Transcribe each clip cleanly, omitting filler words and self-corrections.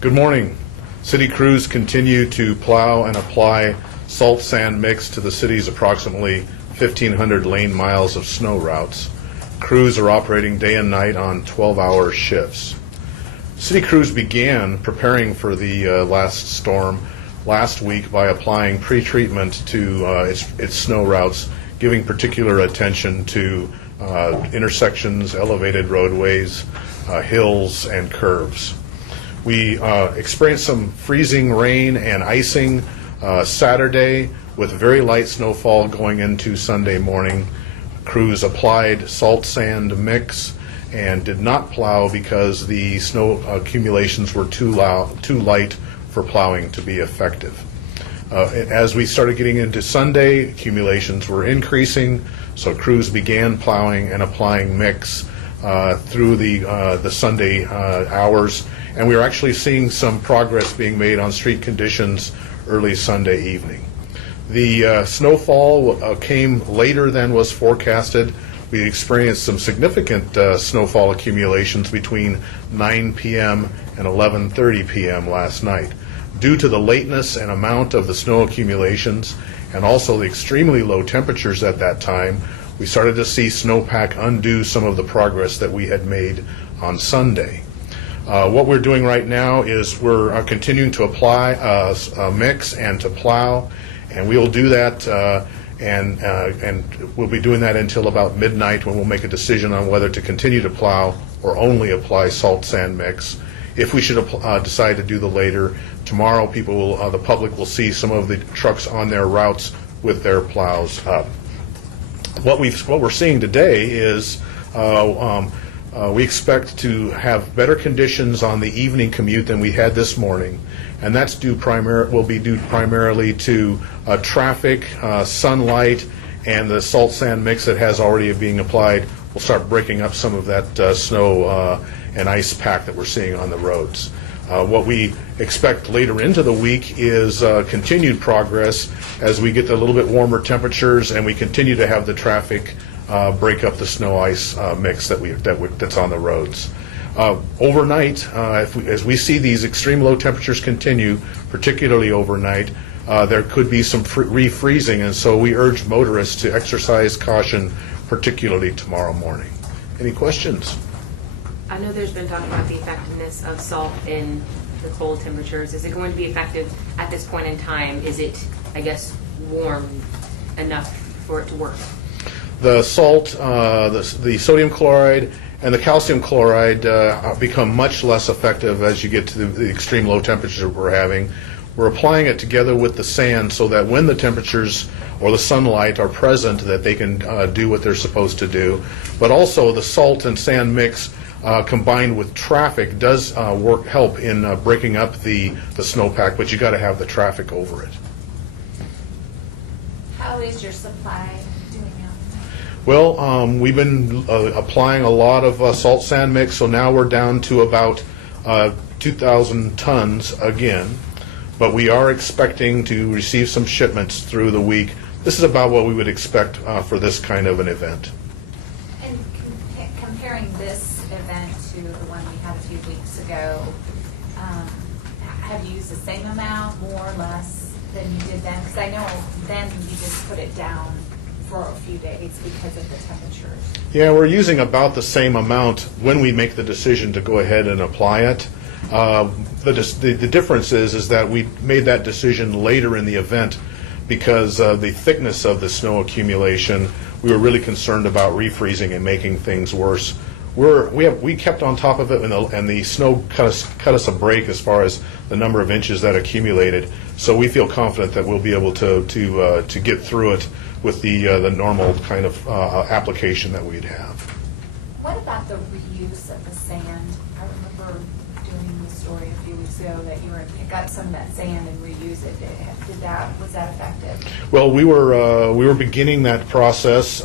Good morning. City crews continue to plow and apply salt sand mix to the city's approximately 1,500 lane miles of snow routes. Crews are operating day and night on 12-hour shifts. City crews began preparing for the last storm last week by applying pre-treatment to its snow routes, giving particular attention to intersections, elevated roadways, hills, and curves. We experienced some freezing rain and icing Saturday with very light snowfall going into Sunday morning. Crews applied salt sand mix and did not plow because the snow accumulations were too light for plowing to be effective. As we started getting into Sunday, accumulations were increasing, so crews began plowing and applying mix through the Sunday hours, and we were actually seeing some progress being made on street conditions early Sunday evening. The snowfall came later than was forecasted. We experienced some significant snowfall accumulations between 9 p.m. and 11:30 p.m. last night. Due to the lateness and amount of the snow accumulations and also the extremely low temperatures at that time, we started to see snowpack undo some of the progress that we had made on Sunday. What we're doing right now is we're continuing to apply a mix and to plow, and we'll do that and we'll be doing that until about midnight, when we'll make a decision on whether to continue to plow or only apply salt sand mix. If we should decide to do the later, tomorrow the public will see some of the trucks on their routes with their plows up. What we're seeing today is we expect to have better conditions on the evening commute than we had this morning, and that's will be due primarily to traffic, sunlight, and the salt sand mix that has already being applied will start breaking up some of that snow and ice pack that we're seeing on the roads. What we expect later into the week is continued progress as we get a little bit warmer temperatures and we continue to have the traffic break up the snow ice mix that's on the roads. Overnight, as we see these extreme low temperatures continue, particularly overnight, there could be some refreezing, and so we urge motorists to exercise caution, particularly tomorrow morning. Any questions? I know there's been talk about the effectiveness of salt in the cold temperatures. Is it going to be effective at this point in time? Is it, I guess, warm enough for it to work? The salt, the sodium chloride, and the calcium chloride become much less effective as you get to the extreme low temperatures that we're having. We're applying it together with the sand so that when the temperatures or the sunlight are present, that they can do what they're supposed to do. But also the salt and sand mix combined with traffic does help in breaking up the snowpack, but you got to have the traffic over it. How is your supply doing now? Well, we've been applying a lot of salt sand mix, so now we're down to about 2,000 tons again, but we are expecting to receive some shipments through the week. This is about what we would expect for this kind of an event. And comparing this event to the one we had a few weeks ago, have you used the same amount, more or less, than you did then? Because I know then you just put it down for a few days because of the temperatures. Yeah, we're using about the same amount when we make the decision to go ahead and apply it. The difference is that we made that decision later in the event because the thickness of the snow accumulation, we were really concerned about refreezing and making things worse. We kept on top of it, and the snow cut us a break as far as the number of inches that accumulated. So we feel confident that we'll be able to get through it with the normal kind of application that we'd have. What about the reuse of the sand? I remember doing the story a few weeks ago that you were to pick up some of that sand and reuse it. Was that effective? Well, we were beginning that process.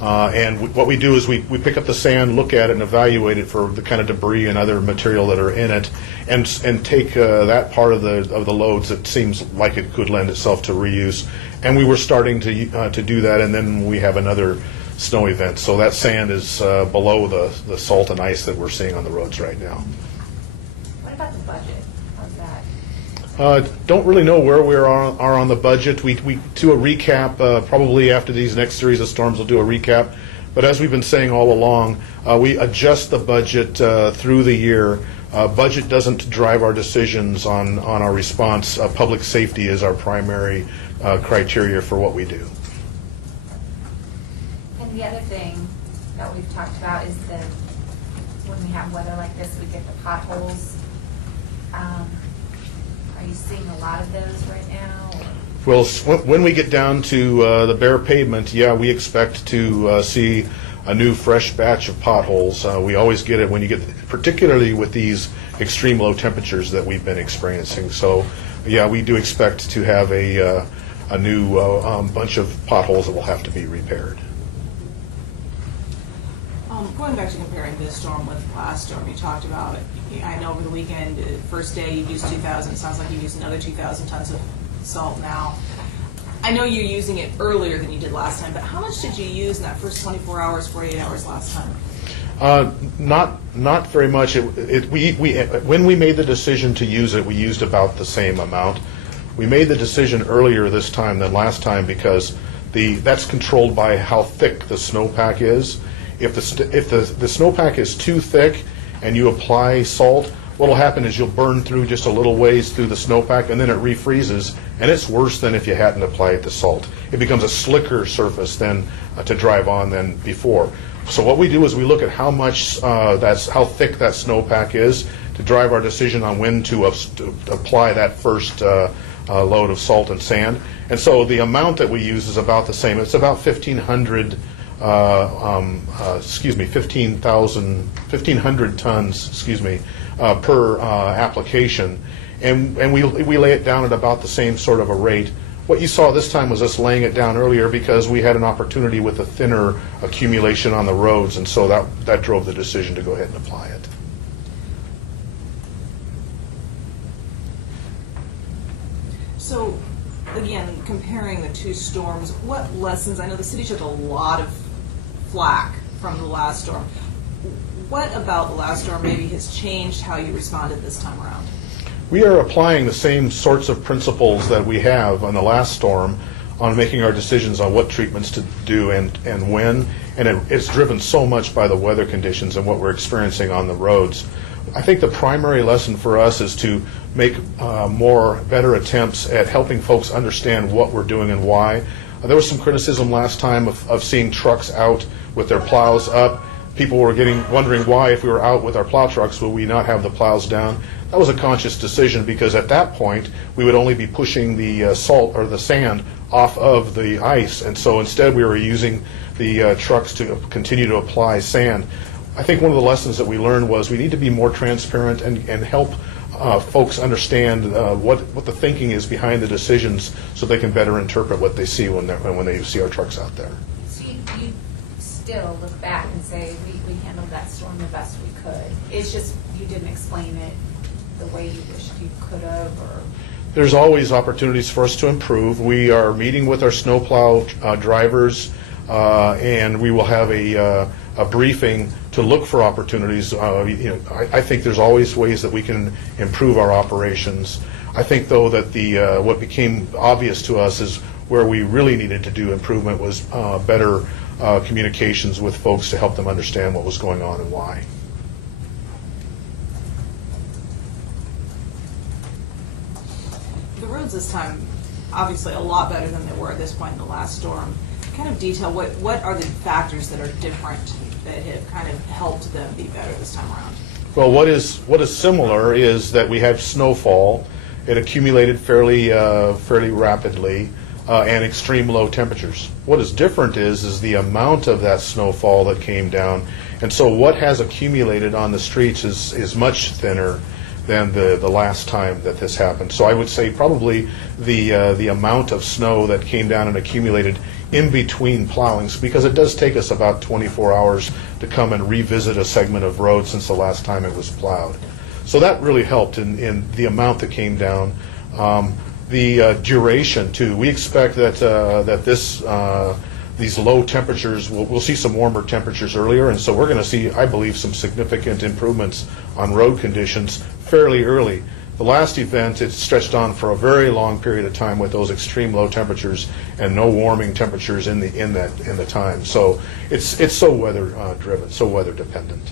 And what we do is we pick up the sand, look at it, and evaluate it for the kind of debris and other material that are in it, and take that part of the loads that seems like it could lend itself to reuse. And we were starting to do that, and then we have another snow event. So that sand is below the salt and ice that we're seeing on the roads right now. Don't really know where we are on the budget. We do a recap probably after these next series of storms. We'll do a recap. But as we've been saying all along, we adjust the budget through the year. Budget doesn't drive our decisions on our response. Public safety is our primary criteria for what we do. And the other thing that we've talked about is that when we have weather like this, we get the potholes. Are you seeing a lot of those right now? Or? Well, when we get down to the bare pavement, yeah, we expect to see a new fresh batch of potholes. We always get it when you get, particularly with these extreme low temperatures that we've been experiencing. So, yeah, we do expect to have a new bunch of potholes that will have to be repaired. Going back to comparing this storm with last storm, you talked about it. I know over the weekend, first day you used 2,000. It sounds like you used another 2,000 tons of salt now. I know you're using it earlier than you did last time, but how much did you use in that first 24 hours, 48 hours last time? Not very much. When we made the decision to use it, we used about the same amount. We made the decision earlier this time than last time because that's controlled by how thick the snowpack is. If the snowpack is too thick and you apply salt, what will happen is you'll burn through just a little ways through the snowpack and then it refreezes, and it's worse than if you hadn't applied the salt. It becomes a slicker surface than to drive on than before. So what we do is we look at how much how thick that snowpack is to drive our decision on when to apply that first load of salt and sand. And so the amount that we use is about the same. It's about 1,500 tons, per application, and we lay it down at about the same sort of a rate. What you saw this time was us laying it down earlier because we had an opportunity with a thinner accumulation on the roads, and so that drove the decision to go ahead and apply it. So, again, comparing the two storms, what lessons? I know the city took a lot of flack from the last storm. What about the last storm maybe has changed how you responded this time around? We are applying the same sorts of principles that we have on the last storm on making our decisions on what treatments to do and when, and it's driven so much by the weather conditions and what we're experiencing on the roads. I think the primary lesson for us is to make better attempts at helping folks understand what we're doing and why. There was some criticism last time of seeing trucks out with their plows up. People were wondering why, if we were out with our plow trucks, would we not have the plows down? That was a conscious decision because at that point we would only be pushing the salt or the sand off of the ice, and so instead we were using the trucks to continue to apply sand. I think one of the lessons that we learned was we need to be more transparent and help folks understand what the thinking is behind the decisions so they can better interpret what they see when they see our trucks out there. So you still look back and say, we handled that storm the best we could. It's just you didn't explain it the way you wished you could have, or... There's always opportunities for us to improve. We are meeting with our snowplow drivers, and we will have a briefing to look for opportunities. I think there's always ways that we can improve our operations. I think, though, that what became obvious to us is where we really needed to do improvement was better communications with folks to help them understand what was going on and why. The roads this time, obviously a lot better than they were at this point in the last storm. Kind of detail, what are the factors that are different that have kind of helped them be better this time around? Well, what is similar is that we had snowfall. It accumulated fairly rapidly, and extreme low temperatures. What is different is the amount of that snowfall that came down, and so what has accumulated on the streets is much thinner than the last time that this happened. So I would say probably the amount of snow that came down and accumulated in between plowings, because it does take us about 24 hours to come and revisit a segment of road since the last time it was plowed. So that really helped in the amount that came down. The duration too. We expect that these low temperatures, we'll see some warmer temperatures earlier, and so we're going to see, I believe, some significant improvements on road conditions fairly early. The last event, it stretched on for a very long period of time with those extreme low temperatures and no warming temperatures in the time. So it's so weather driven, so weather dependent.